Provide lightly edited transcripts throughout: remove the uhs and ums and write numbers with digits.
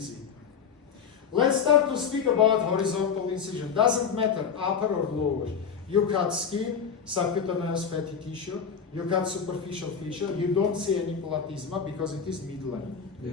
easy. Let's start to speak about horizontal incision. Doesn't matter, upper or lower. You cut skin, subcutaneous fatty tissue, you cut superficial fissure, you don't see any platysma because it is midline. Yeah.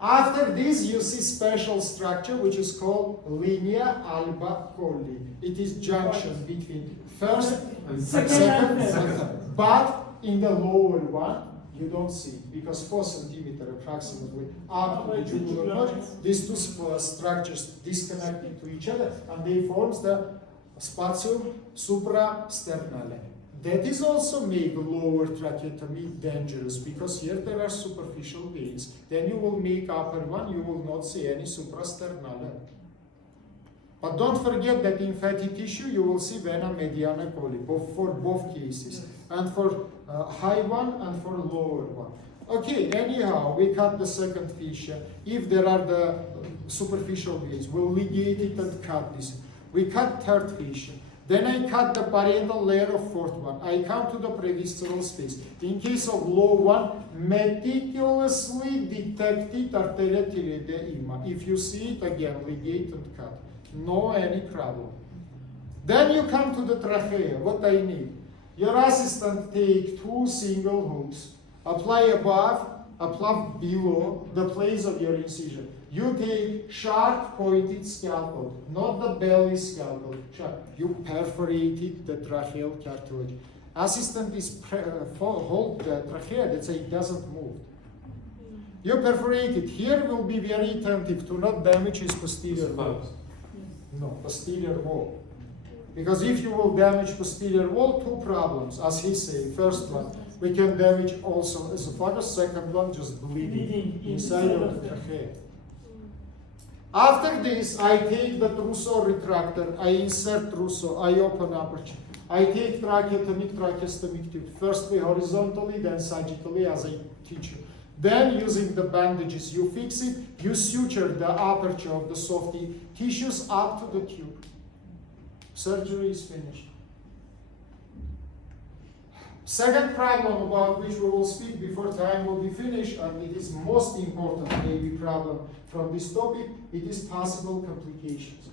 After this, you see special structure which is called linea alba colli. It is junction between first and second. But in the lower one, you don't see it because 4 centimeters approximately up to the jugular notch, these two structures disconnected to each other and they forms the spatium suprasternale. That is also make lower tracheotomy dangerous because here there are superficial veins. Then you will make upper one, you will not see any suprasternale. But don't forget that in fatty tissue you will see vena mediana colli for both cases, and for high one and for lower one. Okay, anyhow, we cut the second fissure. If there are the superficial veins, we'll ligate it and cut this. We cut third fissure. Then I cut the parietal layer of fourth one. I come to the previsceral space. In case of low one, meticulously detected arteria thyroideema. If you see it again, ligate and cut. No any problem. Then you come to the trachea. What I need? Your assistant take 2 single hooks, apply above, apply below the place of your incision. You take sharp pointed scalpel, not the belly scalpel. Sharp. You perforated the tracheal cartilage. Assistant is hold the trachea, that's why it doesn't move. You perforate it. Here will be very attentive to not damage his posterior wall. No, posterior wall. Because if you will damage posterior wall, 2 problems, as he say. First one, we can damage also esophagus. Second one, just bleeding inside of the trachea. After this, I take the Trousseau retractor, I insert Trousseau, I open aperture. I take tracheotomic, tracheostomic tube, firstly horizontally, then sagittally, as I teach you. Then, using the bandages, you fix it, you suture the aperture of the soft tissues up to the tube. Surgery is finished. Second problem about which we will speak before time will be finished, and it is most important maybe problem from this topic, it is possible complications.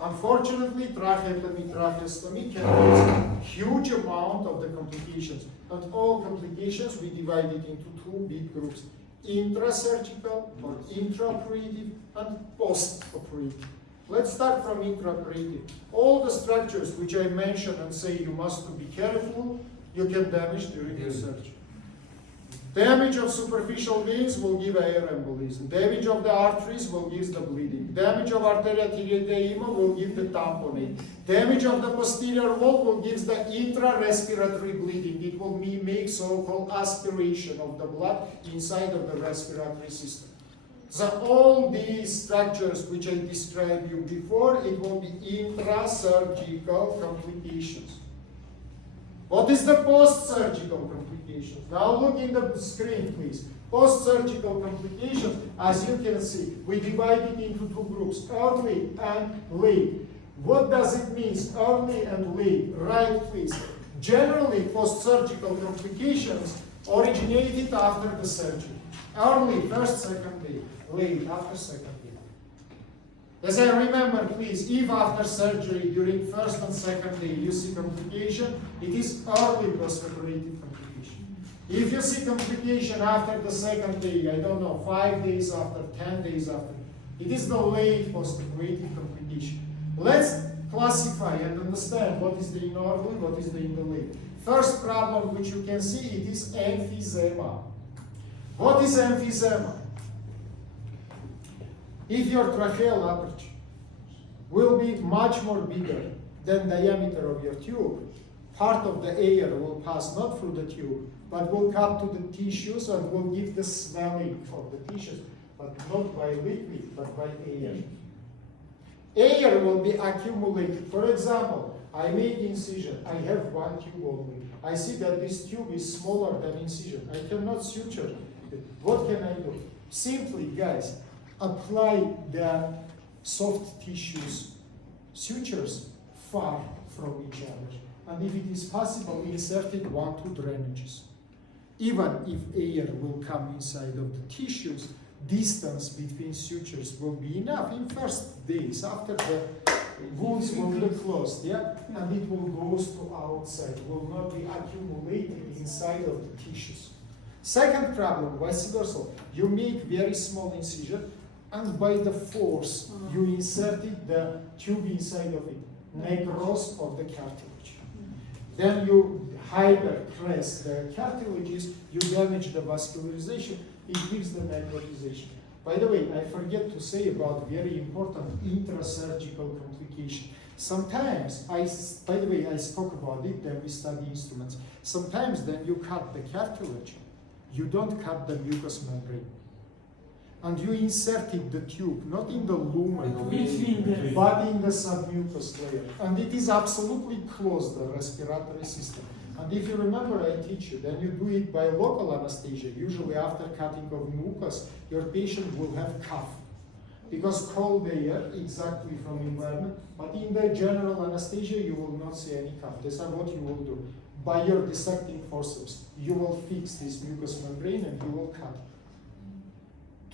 Unfortunately, tracheotomy, tracheostomy can cause huge amount of the complications. And all complications we divide it into 2 big groups, intrasurgical or intraoperative and post-operative. Let's start from intraoperative. All the structures which I mentioned and say you must be careful, you can damage during the surgery. Damage of superficial veins will give air embolism. Damage of the arteries will give the bleeding. Damage of arteria thyroideema will give the tamponade. Damage of the posterior wall will give the intra-respiratory bleeding. It will make so-called aspiration of the blood inside of the respiratory system. So all these structures which I described you before, it will be intrasurgical complications. What is the post-surgical complications? Now look in the screen, please. Post-surgical complications, as you can see, we divide it into 2 groups, early and late. What does it mean, early and late? Right, please. Generally, post-surgical complications originated after the surgery. Early, first, second day. Late, after second day. As I remember, please, if after surgery during first and second day you see complication, it is early post-operative complication. If you see complication after the second day, I don't know, 5 days after, 10 days after, it is the late post-operative complication. Let's classify and understand what is the in early, what is the in the late. First problem which you can see, it is emphysema. What is emphysema? If your tracheal aperture will be much more bigger than diameter of your tube, part of the air will pass not through the tube, but will come to the tissues and will give the swelling of the tissues, but not by liquid, but by air. Air will be accumulated. For example, I make incision, I have 1 tube only. I see that this tube is smaller than incision. I cannot suture it. What can I do? Simply, guys, apply the soft tissues sutures far from each other. And if it is possible, insert it 1-2 drainages. Even if air will come inside of the tissues, distance between sutures will be enough in first days after the wounds will be closed, yeah, and it will go to outside, will not be accumulated inside of the tissues. Second problem, vice versa. You make very small incision, and by the force you inserted the tube inside of it, necros of the cartilage. Then you hyper press the cartilages, you damage the vascularization, it gives the necrotization. By the way, I forget to say about very important intrasurgical complication. Sometimes, by the way, I spoke about it, then we study instruments. Sometimes when you cut the cartilage, you don't cut the mucous membrane. And you inserted the tube, not in the lumen, but in the submucous layer. And it is absolutely closed, the respiratory system. And if you remember, I teach you, then you do it by local anesthesia. Usually after cutting of mucus, your patient will have cough. Because cold air, exactly from environment, but in the general anesthesia, you will not see any cough. That's what you will do. By your dissecting forceps, you will fix this mucous membrane and you will cut.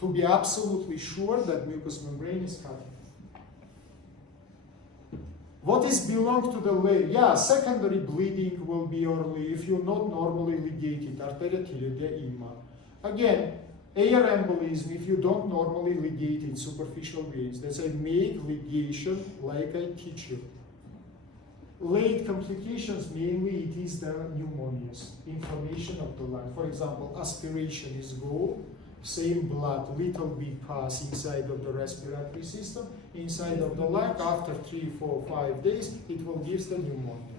To be absolutely sure that mucous membrane is cut. What is belong to the layer? Yeah, secondary bleeding will be early if you not normally ligated, arteriotidemia. Again, air embolism, if you don't normally ligate it, superficial veins, that's a make ligation like I teach you. Late complications, mainly it is the pneumonias, inflammation of the lung. For example, aspiration is go, same blood, little bit pass inside of the respiratory system, inside of the lung. After 3, 4, 5 days, it will give the pneumonia.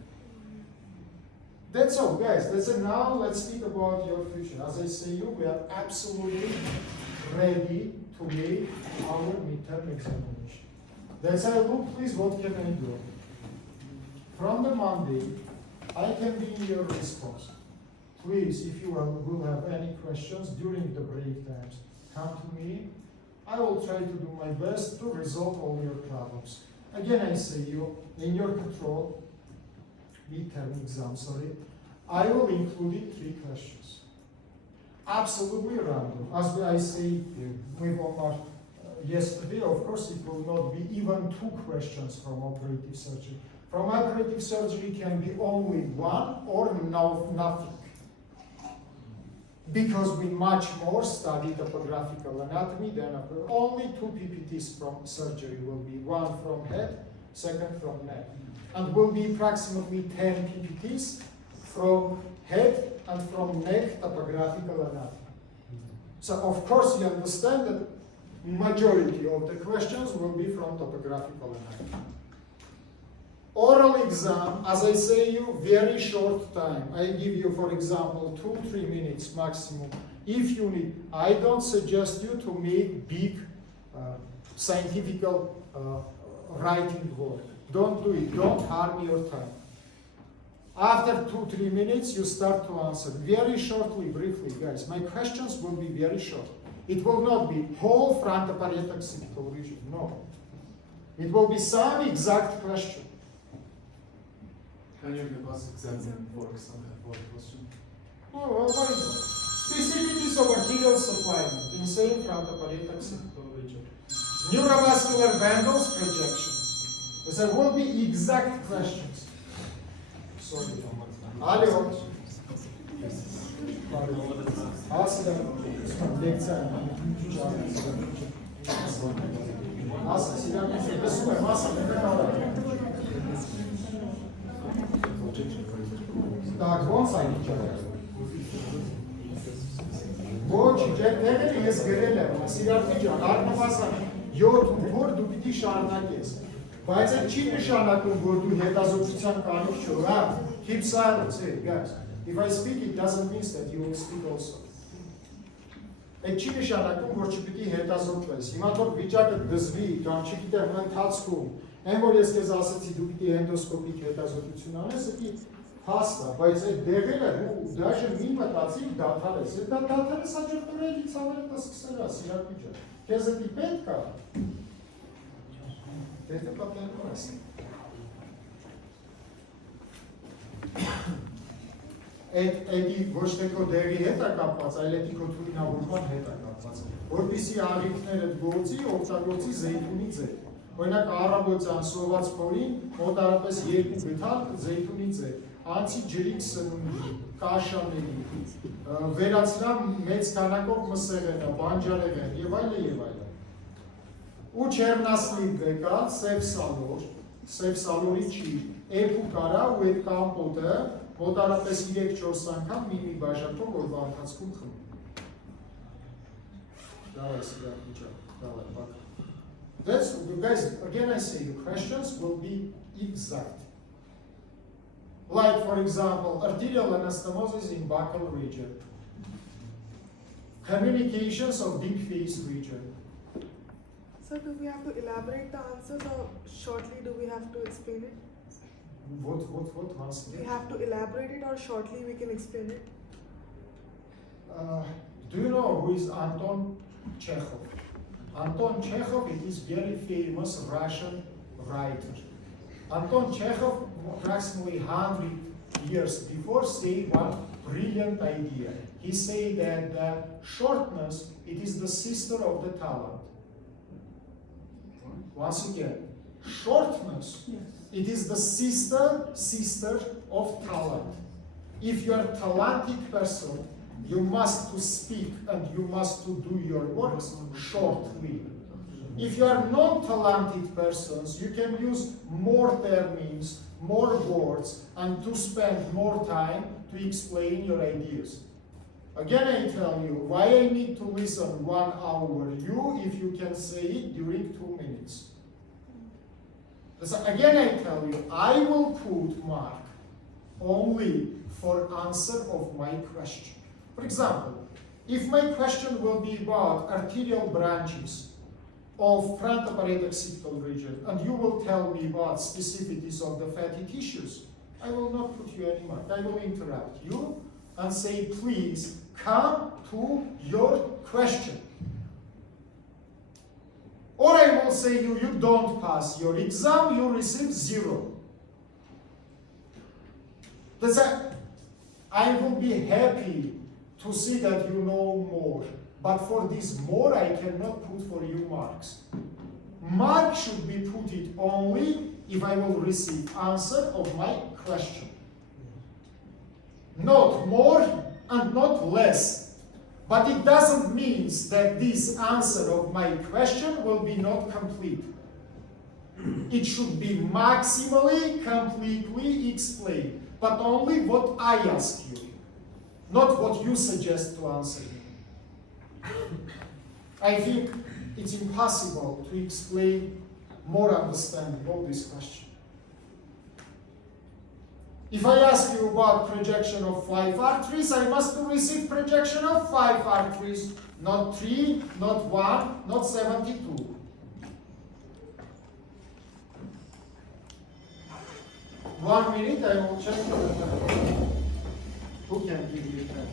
That's all, guys. That's it. Now let's speak about your future. As I say, we are absolutely ready to make our midterm examination. That's how I look. Please, what can I do? From the Monday, I can be your response. Please, if you will have any questions during the break times, come to me. I will try to do my best to resolve all your problems. Again, I say you, in your control, midterm exam, I will include 3 questions. Absolutely random. As I say with Omar yesterday, of course, it will not be even 2 questions from operative surgery. From operative surgery can be only 1 or nothing. Because we much more study topographical anatomy than only 2 PPTs from surgery will be 1 from head, 2nd from neck. And will be approximately 10 PPTs from head and from neck topographical anatomy. So of course you understand that majority of the questions will be from topographical anatomy. Oral exam, as I say you, very short time. I give you, for example, 2-3 minutes maximum. If you need, I don't suggest you to make big scientific writing work. Don't do it, don't harm your time. After 2-3 minutes, you start to answer. Very shortly, briefly, guys. My questions will be very short. It will not be whole frontoparietal occipital region, no. It will be some exact question. Can you give us example for example for question? Oh, well, why not? Specificities of arterial supplement in same frontoparietal occipital region. Neurovascular bundles projections. There will be exact questions. Sorry. Alo. Так, вон сайт Ոչ, ջերտեղերը ես գրել եմ, սիրարդի ջան, արմավասան 7 որ դու պիտի շարունակես, բայց այդ չի նշանակում, որ դու հետազոտության կանիք չոր, հա, keep silence, hey, guys, if I speak, it doesn't mean that you will speak also. Այդ չի նշանակում, որ չպիտի հետազոտվես, հիմա թող վիճակը դզվի, կամ չգիտեմ, ընթացքում, այն որ ես քեզ ասեցի, դու պիտի էնդոսկոպիկ հետազոտություն անես, դա փաստ է, բայց այդ դեղերը ու դաժե մի մտածի դադարես, դա դադարես հաջորդորդ ցավերը դա սկսել է, սիրակի ջան, քեզ դա պետք է, դե պատկերացրու։ Էդի ոչ թե քո դերի հետ է կապված, այլ էդի քո թույնավորման հետ է կապված, որպեսզի աղիքները գործի, օգտագործի զեյթունի ձեր։ Օրինակ առավոտյան սոված փորին մոտարապես 2 գթալ զեյթունի ձեր, անցի ջրիկ սնունդի, կաշաների, վերացրա մեծ քանակով մսեղենը, բանջարեղեն եւ այլն եւ այլն։ Ու չեռնասլիվ եկա, սև սալորի չի, էփու կարա ու այդ կամպոտը մոտարապես 3-4 անգամ մի բաժակով օրվա ընթացքում խմում։ Давай, сюда, давай, пока. That's, guys, again I say, the questions will be exact. Like, for example, arterial anastomosis in buccal region. Communications of deep face region. So do we have to elaborate the answers or shortly do we have to explain it? What once We again? have to elaborate it or shortly we can explain it? Do you know who is Anton Chekhov? Anton Chekhov, it is very famous Russian writer. Anton Chekhov, approximately 100 years before, said one brilliant idea. He said that the shortness, it is the sister of the talent. Once again, shortness, it is the sister of talent. If you are a talented person, you must to speak and you must to do your works shortly. If you are non-talented persons, you can use more terms, more words, and to spend more time to explain your ideas. Again, I tell you, why I need to listen 1 hour, if you can say it during 2 minutes. So again, I tell you, I will put mark only for answer of my question. For example, if my question will be about arterial branches of frontoparietal occipital region, and you will tell me about specificities of the fatty tissues, I will not put you any mark. I will interrupt you and say, please come to your question. Or I will say you don't pass your exam, you receive 0. I will be happy to see that you know more. But for this more, I cannot put for you marks. Mark should be put it only if I will receive answer of my question. Not more and not less. But it doesn't mean that this answer of my question will be not complete. It should be maximally, completely explained, but only what I ask you, not what you suggest to answer me. I think it's impossible to explain more understandable this question. If I ask you about projection of 5 arteries, I must receive projection of 5 arteries, not 3, not 1, not 72. One minute, I will check the time. Who can give me time?